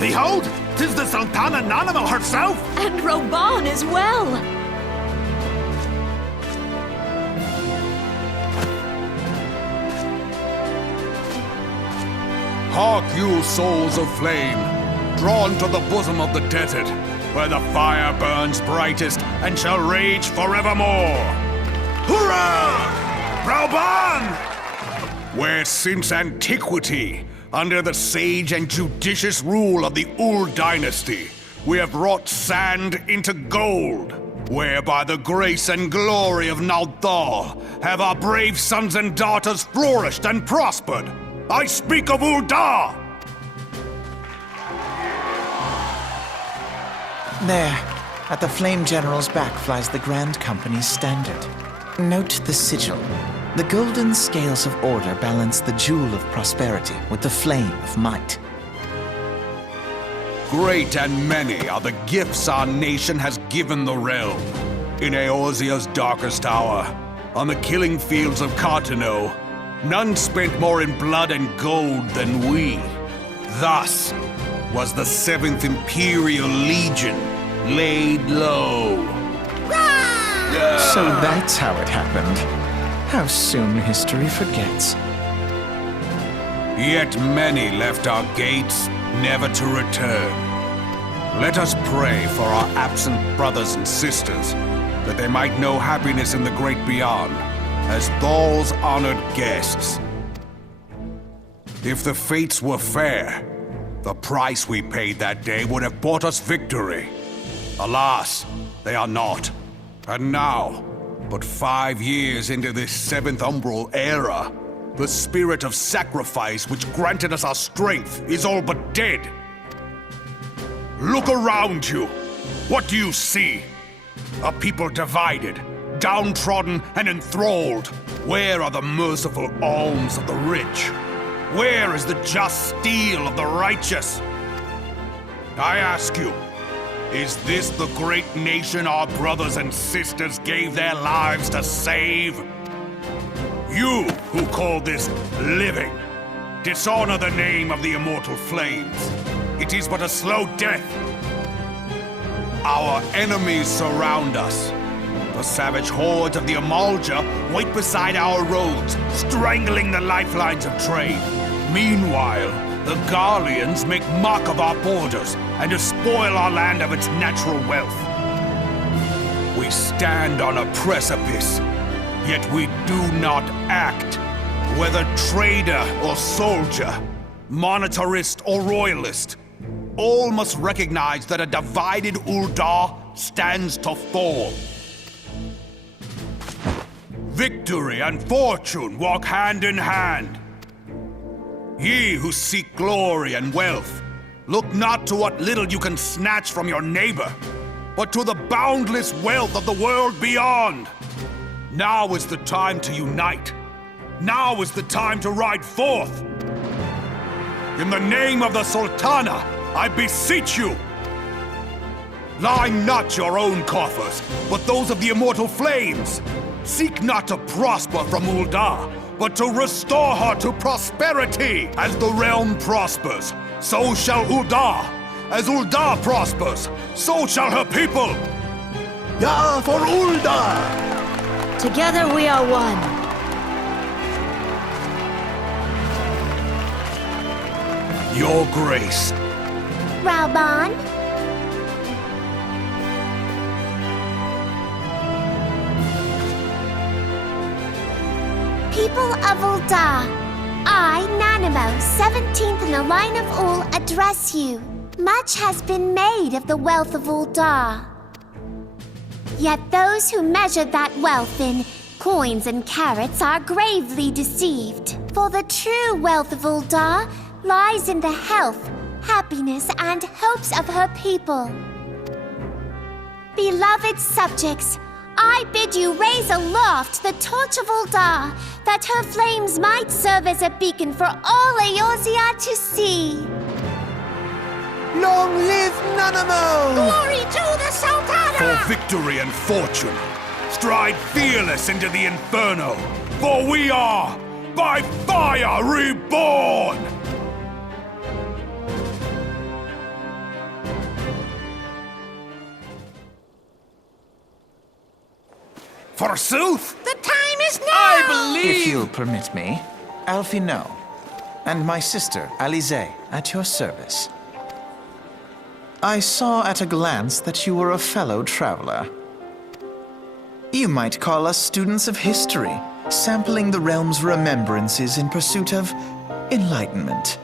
Behold, 'tis the Sultana Nanamo herself! And Roban as well! Hark you, souls of flame, drawn to the bosom of the desert, where the fire burns brightest and shall rage forevermore. Hurrah! Roban! Where since antiquity, under the sage and judicious rule of the Ul dynasty, we have wrought sand into gold. Where by the grace and glory of Nalthal have our brave sons and daughters flourished and prospered. I speak of Ul'dah! There, at the Flame General's back flies the Grand Company's standard. Note the sigil. The golden scales of order balance the jewel of prosperity with the flame of might. Great and many are the gifts our nation has given the realm. In Eorzea's darkest hour, on the killing fields of Cartano, none spent more in blood and gold than we. Thus was the 7th Imperial Legion laid low. So that's how it happened. How soon history forgets. Yet many left our gates, never to return. Let us pray for our absent brothers and sisters, that they might know happiness in the great beyond, as Thal's honored guests. If the fates were fair, the price we paid that day would have bought us victory. Alas, they are not. And now, but 5 years into this 7th Umbral era, the spirit of sacrifice which granted us our strength is all but dead. Look around you. What do you see? A people divided, downtrodden and enthralled. Where are the merciful alms of the rich? Where is the just steel of the righteous? I ask you, is this the great nation our brothers and sisters gave their lives to save? You who call this living, dishonor the name of the immortal flames. It is but a slow death. Our enemies surround us. The savage hordes of the Amalja wait beside our roads, strangling the lifelines of trade. Meanwhile, the Garleans make mock of our borders and despoil our land of its natural wealth. We stand on a precipice, yet we do not act. Whether trader or soldier, monetarist or royalist, all must recognize that a divided Ul'dah stands to fall. Victory and fortune walk hand in hand. Ye who seek glory and wealth, look not to what little you can snatch from your neighbor, but to the boundless wealth of the world beyond. Now is the time to unite. Now is the time to ride forth. In the name of the Sultana, I beseech you, line not your own coffers, but those of the immortal flames. Seek not to prosper from Ul'dah, but to restore her to prosperity. As the realm prospers, so shall Ul'dah. As Ul'dah prospers, so shall her people. Yeah, for Ul'dah! Together we are one. Your Grace. Raoban? People of Ul'dah, I, Nanamo, 17th in the line of Ul, address you. Much has been made of the wealth of Ul'dah. Yet those who measure that wealth in coins and carats are gravely deceived. For the true wealth of Ul'dah lies in the health, happiness, and hopes of her people. Beloved subjects, I bid you raise aloft the torch of Ul'dah, that her flames might serve as a beacon for all Eorzea to see. Long live Nanamo! Glory to the Sultana! For victory and fortune, stride fearless into the inferno, for we are, by fire, reborn! Forsooth! The time is now! I believe... If you'll permit me, Alfie No, and my sister, Alize, at your service. I saw at a glance that you were a fellow traveler. You might call us students of history, sampling the realm's remembrances in pursuit of enlightenment.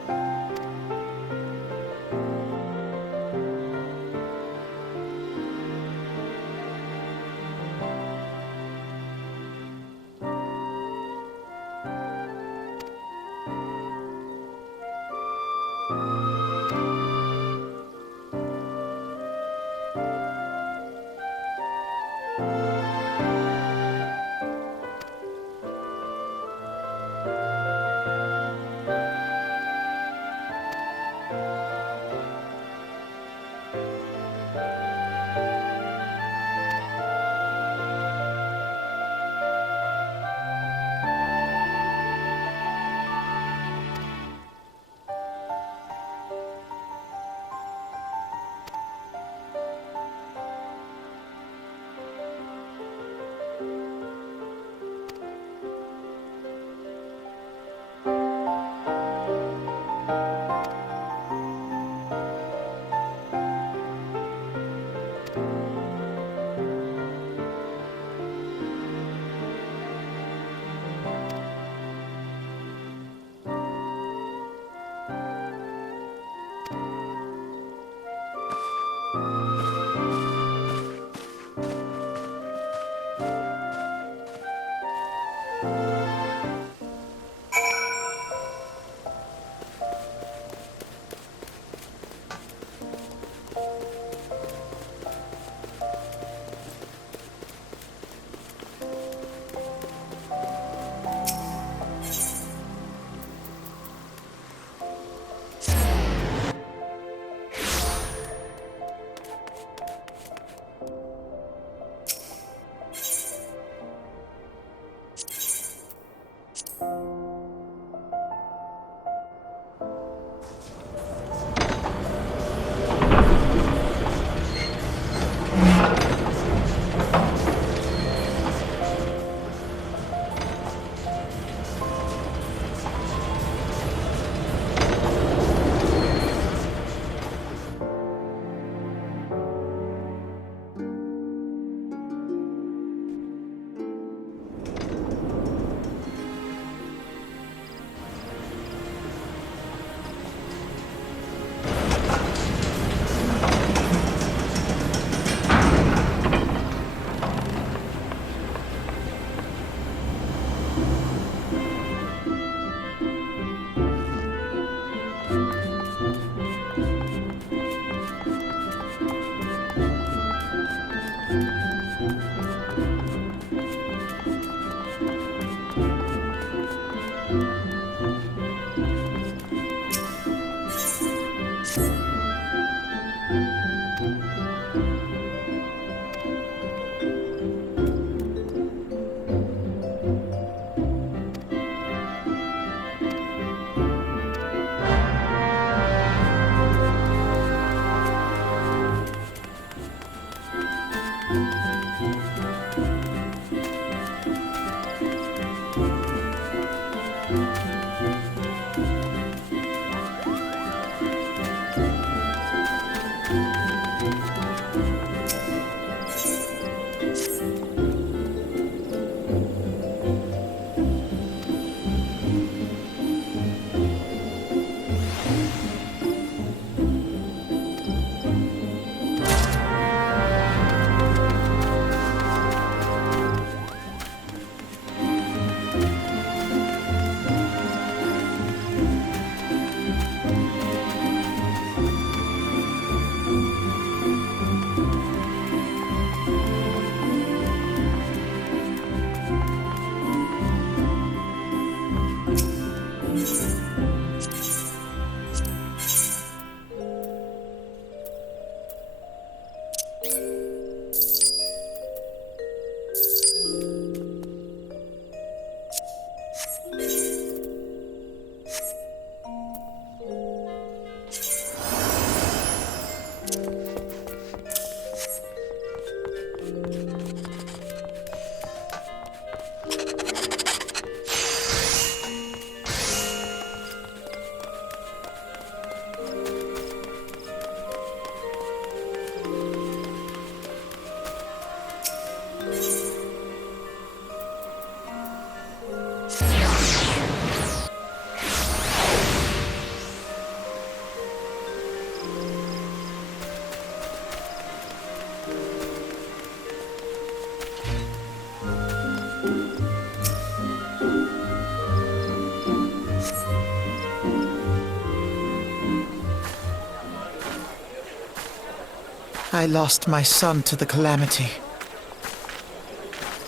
I lost my son to the calamity.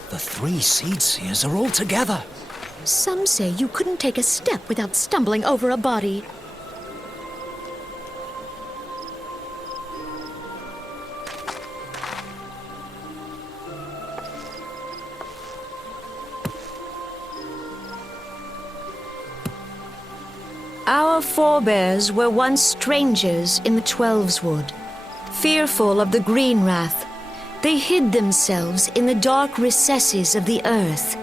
The 3 Seed Seers are all together. Some say you couldn't take a step without stumbling over a body. Our forebears were once strangers in the Twelveswood. Fearful of the Green Wrath, they hid themselves in the dark recesses of the earth.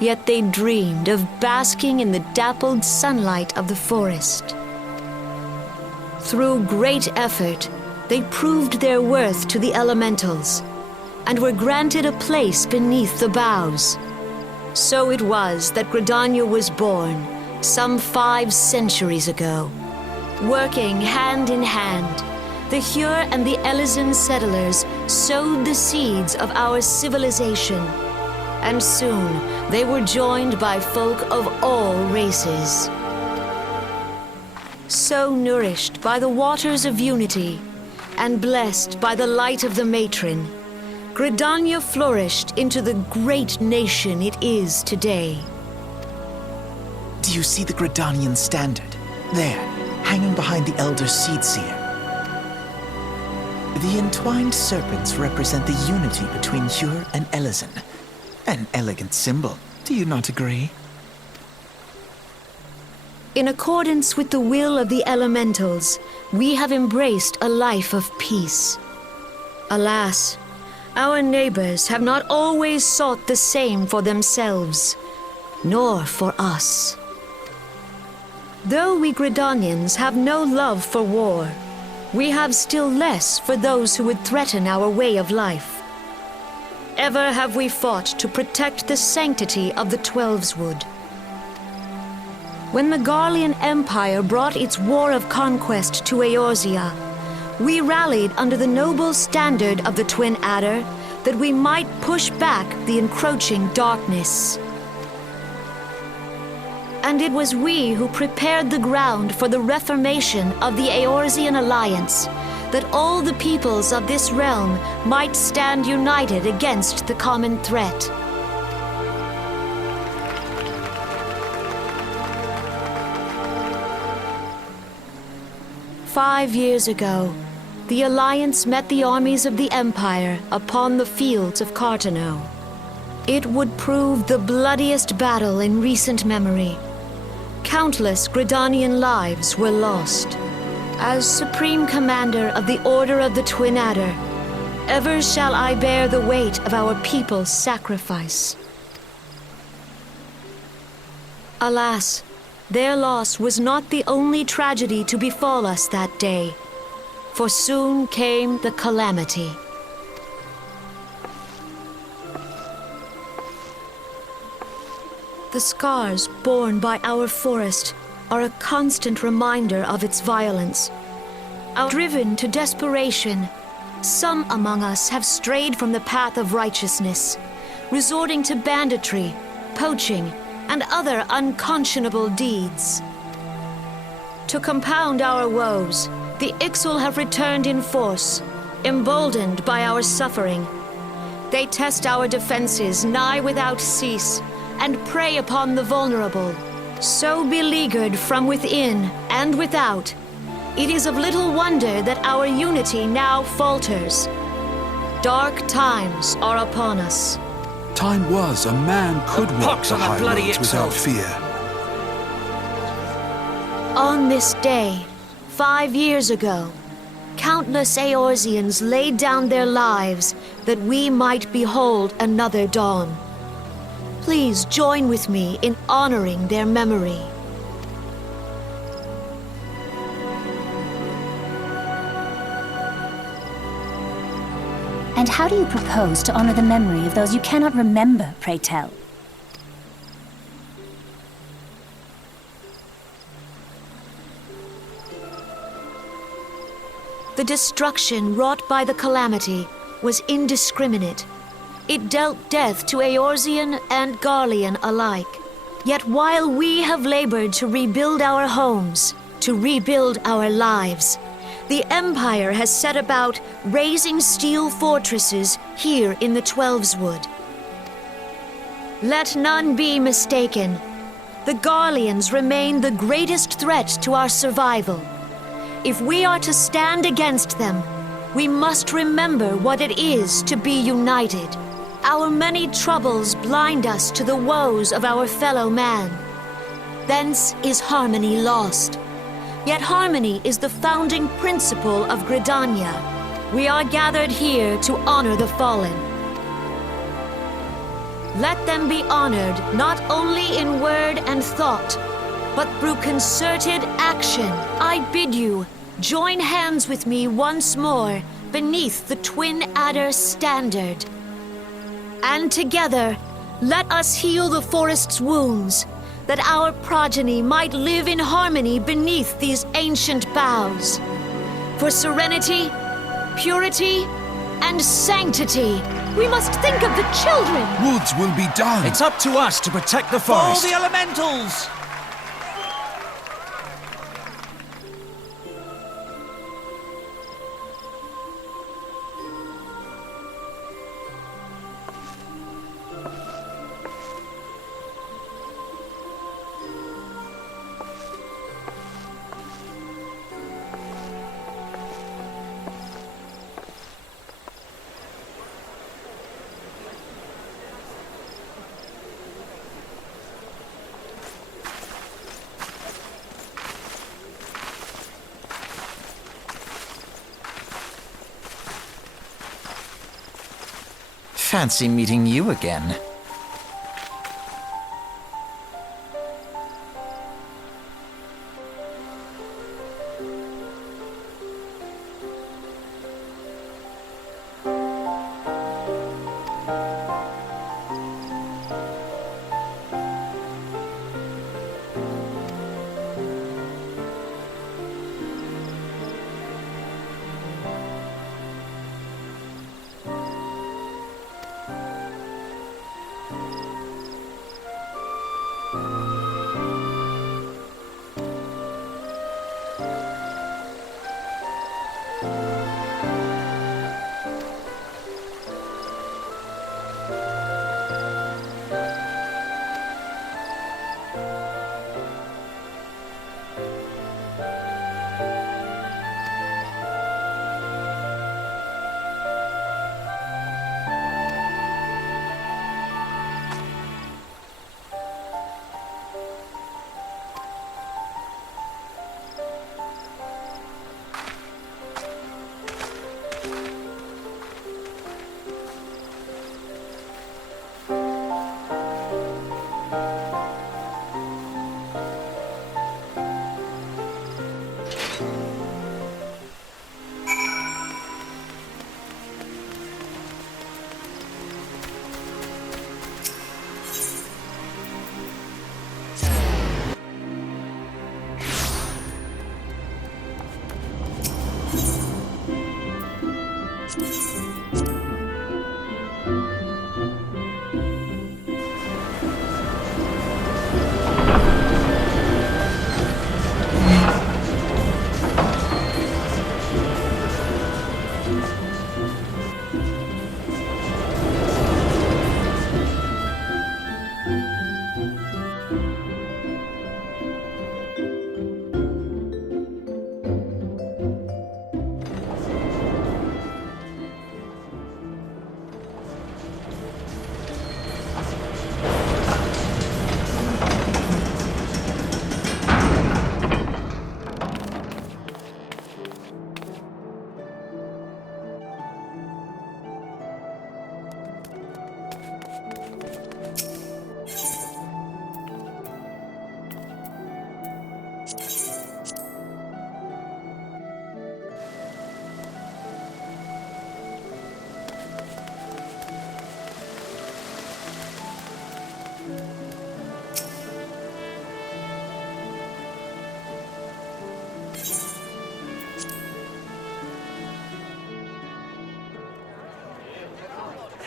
Yet they dreamed of basking in the dappled sunlight of the forest. Through great effort, they proved their worth to the elementals, and were granted a place beneath the boughs. So it was that Gridania was born, some 5 centuries ago. Working hand in hand, the Hyur and the Elysian settlers sowed the seeds of our civilization, and soon they were joined by folk of all races. So nourished by the waters of unity, and blessed by the light of the matron, Gridania flourished into the great nation it is today. Do you see the Gridanian standard? There, hanging behind the Elder Seed Seer. The entwined serpents represent the unity between Hyur and Elysian. An elegant symbol, do you not agree? In accordance with the will of the elementals, we have embraced a life of peace. Alas, our neighbors have not always sought the same for themselves, nor for us. Though we Gridanians have no love for war, we have still less for those who would threaten our way of life. Ever have we fought to protect the sanctity of the Twelveswood. When the Garlean Empire brought its war of conquest to Eorzea, we rallied under the noble standard of the Twin Adder that we might push back the encroaching darkness. And it was we who prepared the ground for the reformation of the Eorzean Alliance, that all the peoples of this realm might stand united against the common threat. "5 years ago, the Alliance met the armies of the Empire upon the fields of Cartano. It would prove the bloodiest battle in recent memory. Countless Gridanian lives were lost. As Supreme Commander of the Order of the Twin Adder, ever shall I bear the weight of our people's sacrifice. Alas, their loss was not the only tragedy to befall us that day, for soon came the calamity. The scars borne by our forest are a constant reminder of its violence. Driven to desperation, some among us have strayed from the path of righteousness, resorting to banditry, poaching, and other unconscionable deeds. To compound our woes, the Ixal have returned in force, emboldened by our suffering. They test our defenses nigh without cease, and prey upon the vulnerable. So beleaguered from within and without, it is of little wonder that our unity now falters. Dark times are upon us. Time was a man could walk pox the on that high bloody roads Ixal. without fear. On this day, 5 years ago, countless Eorzeans laid down their lives that we might behold another dawn. Please join with me in honoring their memory. And how do you propose to honor the memory of those you cannot remember, pray tell? The destruction wrought by the calamity was indiscriminate. It dealt death to Eorzean and Garlean alike. Yet while we have labored to rebuild our homes, to rebuild our lives, The Empire has set about raising steel fortresses here in the Twelveswood. Let none be mistaken. The Garleans remain the greatest threat to our survival. If we are to stand against them, we must remember what it is to be united. Our many troubles blind us to the woes of our fellow man. Thence is harmony lost. Yet harmony is the founding principle of Gridania. We are gathered here to honor the fallen. Let them be honored not only in word and thought, but through concerted action. I bid you, join hands with me once more beneath the Twin Adder standard. And together, let us heal the forest's wounds, that our progeny might live in harmony beneath these ancient boughs. For serenity, purity, and sanctity, we must think of the children! Woods will be done. It's up to us to protect the For forest. the elementals! Fancy meeting you again.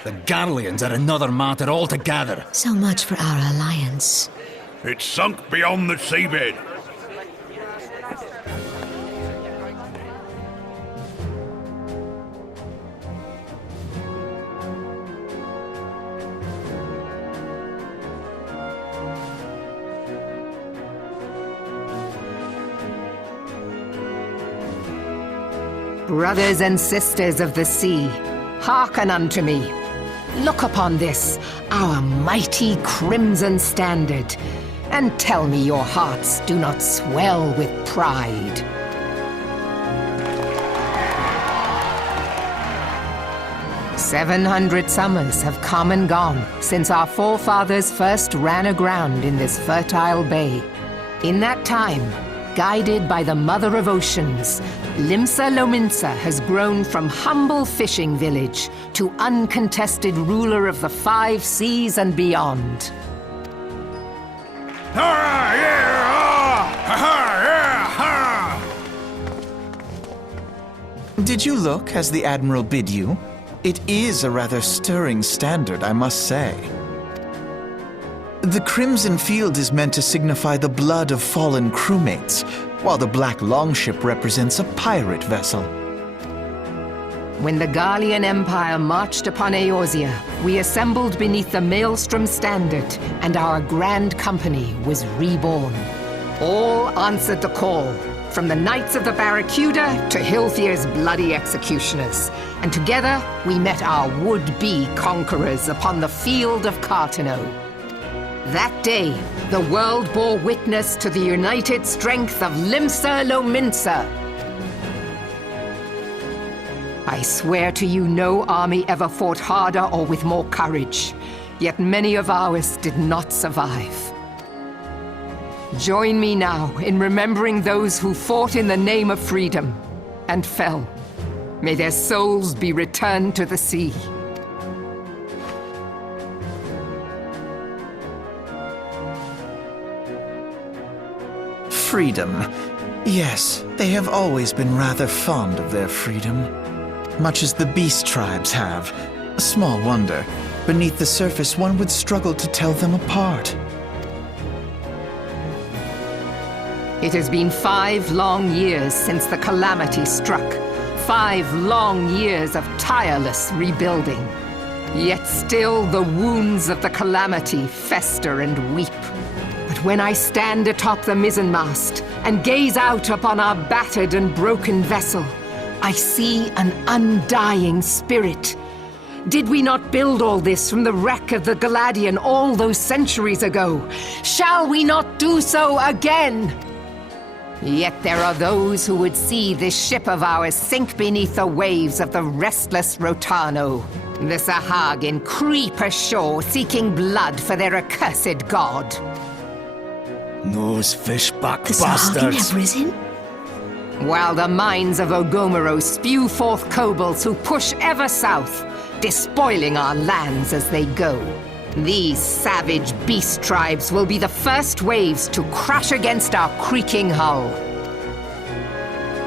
The Garleans are another matter altogether. So much for our alliance. It's sunk beyond the seabed. Brothers and sisters of the sea, hearken unto me. Look upon this, our mighty crimson standard, and tell me your hearts do not swell with pride. "700 summers have come and gone since our forefathers first ran aground in this fertile bay. In that time, guided by the Mother of Oceans, Limsa Lominsa has grown from humble fishing village to uncontested ruler of the 5 seas and beyond. Did you look as the Admiral bid you? It is a rather stirring standard, I must say. The crimson field is meant to signify the blood of fallen crewmates, while the black longship represents a pirate vessel. When the Gallian Empire marched upon Eorzea, we assembled beneath the Maelstrom standard, and our grand company was reborn. All answered the call, from the Knights of the Barracuda to Hilfir's bloody executioners, and together we met our would-be conquerors upon the field of Cartano. That day, the world bore witness to the united strength of Limsa Lominsa. I swear to you, no army ever fought harder or with more courage, yet many of ours did not survive. Join me now in remembering those who fought in the name of freedom and fell. May their souls be returned to the sea. Freedom. Yes, they have always been rather fond of their freedom. Much as the beast tribes have. Small wonder. Beneath the surface, one would struggle to tell them apart. It has been 5 long years since the calamity struck. 5 long years of tireless rebuilding. Yet still the wounds of the calamity fester and weep. But when I stand atop the mizzenmast and gaze out upon our battered and broken vessel, I see an undying spirit. Did we not build all this from the wreck of the Galadian all those centuries ago? Shall we not do so again? Yet there are those who would see this ship of ours sink beneath the waves of the restless Rotano. The Sahagin creep ashore seeking blood for their accursed god. Those fishback The Sahagin have risen? While the mines of Ogomoro spew forth kobolds who push ever south, despoiling our lands as they go. These savage beast tribes will be the first waves to crash against our creaking hull.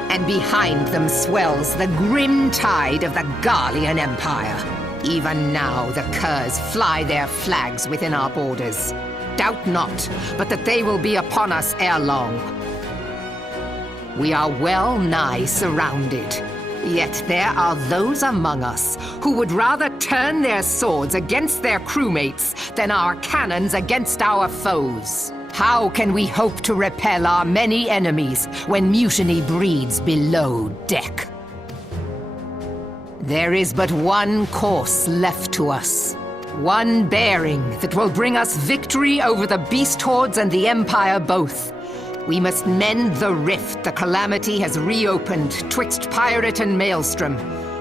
And behind them swells the grim tide of the Gallian Empire. Even now the curs fly their flags within our borders. Doubt not, but that they will be upon us ere long. We are well nigh surrounded. Yet there are those among us who would rather turn their swords against their crewmates than our cannons against our foes. How can we hope to repel our many enemies when mutiny breeds below deck? There is but one course left to us. One bearing that will bring us victory over the beast hordes and the Empire both. We must mend the rift the calamity has reopened twixt pirate and maelstrom,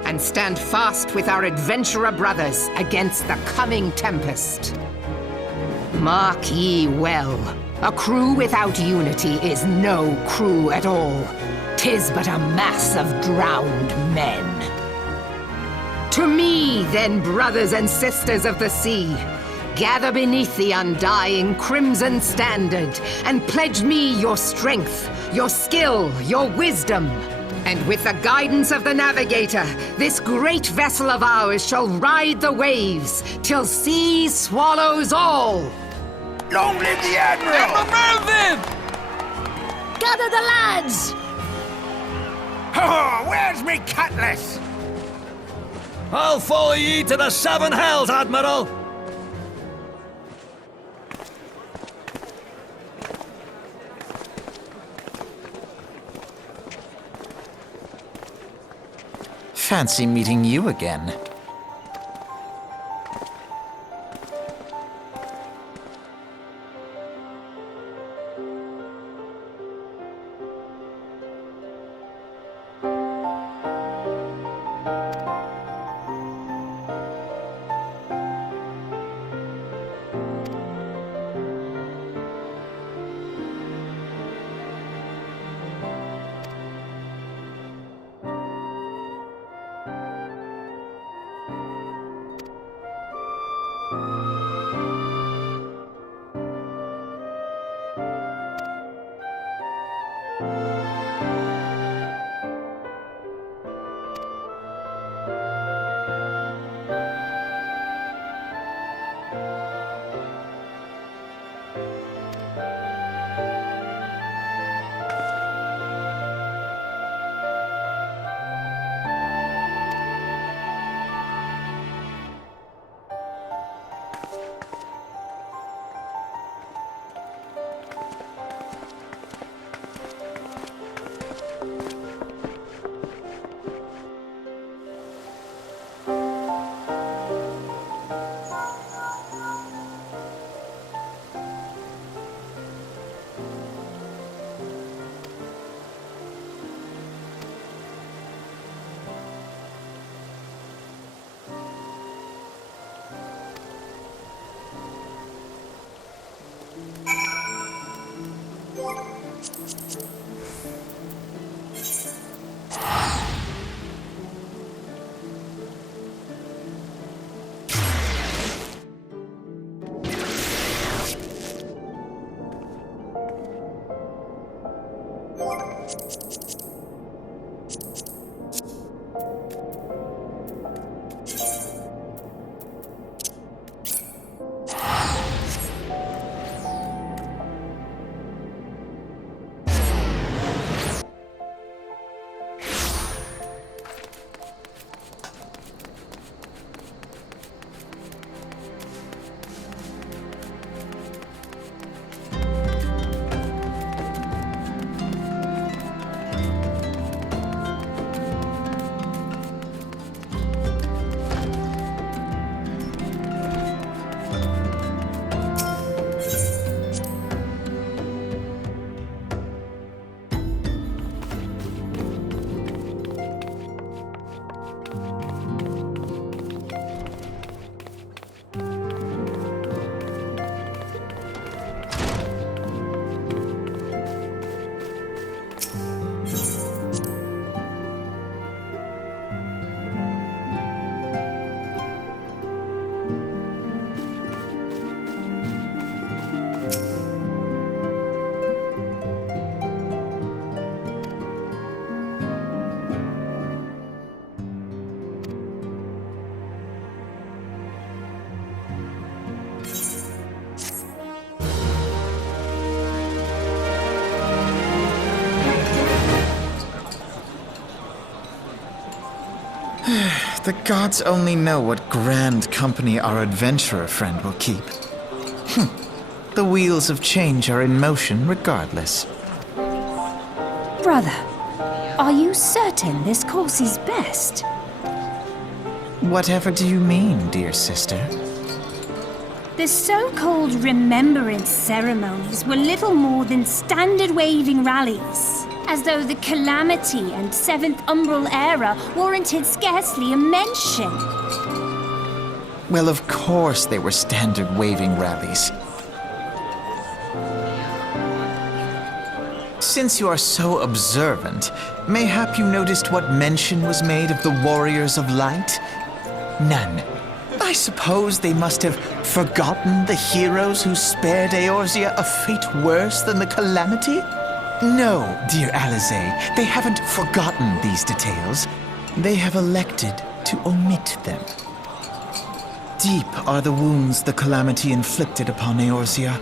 and stand fast with our adventurer brothers against the coming tempest. Mark ye well, a crew without unity is no crew at all. 'Tis but a mass of drowned men. To me, then, brothers and sisters of the sea, gather beneath the undying crimson standard and pledge me your strength, your skill, your wisdom. And with the guidance of the navigator, this great vessel of ours shall ride the waves till sea swallows all. Long live the Admiral! Melvin! Gather the lads! Oh, where's me cutlass? I'll follow ye to the 7 hells, Admiral! Fancy meeting you again. The gods only know what grand company our adventurer friend will keep. The wheels of change are in motion regardless. Brother, are you certain this course is best? Whatever do you mean, dear sister? The so-called remembrance ceremonies were little more than standard waving rallies, as though the Calamity and Seventh Umbral era warranted scarcely a mention. Well, of course they were standard waving rallies. Since you are so observant, mayhap you noticed what mention was made of the Warriors of Light? None. I suppose they must have forgotten the heroes who spared Eorzea a fate worse than the Calamity? No, dear Eorzea, they haven't forgotten these details. They have elected to omit them. Deep are the wounds the Calamity inflicted upon Eorzea.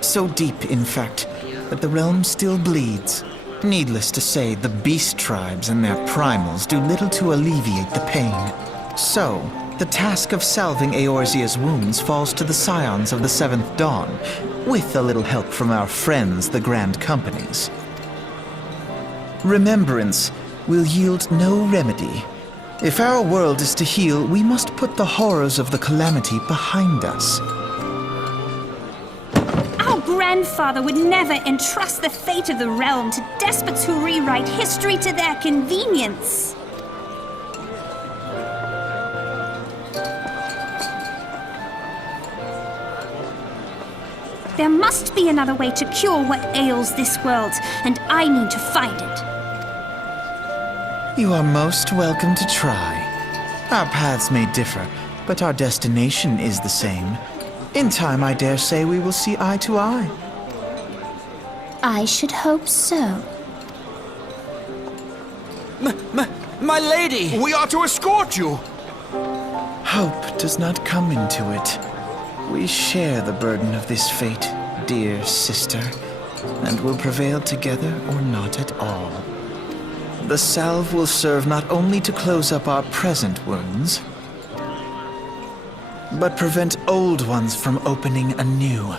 So deep, in fact, that the realm still bleeds. Needless to say, the beast tribes and their primals do little to alleviate the pain. So, the task of salving Eorzea's wounds falls to the scions of the Seventh Dawn, with a little help from our friends, the Grand Companies. Remembrance will yield no remedy, If our world is to heal, we must put the horrors of the calamity behind us. Our grandfather would never entrust the fate of the realm to despots who rewrite history to their convenience. There must be another way to cure what ails this world, and I need to find it. You are most welcome to try. Our paths may differ, but our destination is the same. In time, I dare say we will see eye to eye. I should hope so. My lady! We are to escort you. Hope does not come into it. We share the burden of this fate, dear sister, and will prevail together or not at all. The salve will serve not only to close up our present wounds, but prevent old ones from opening anew.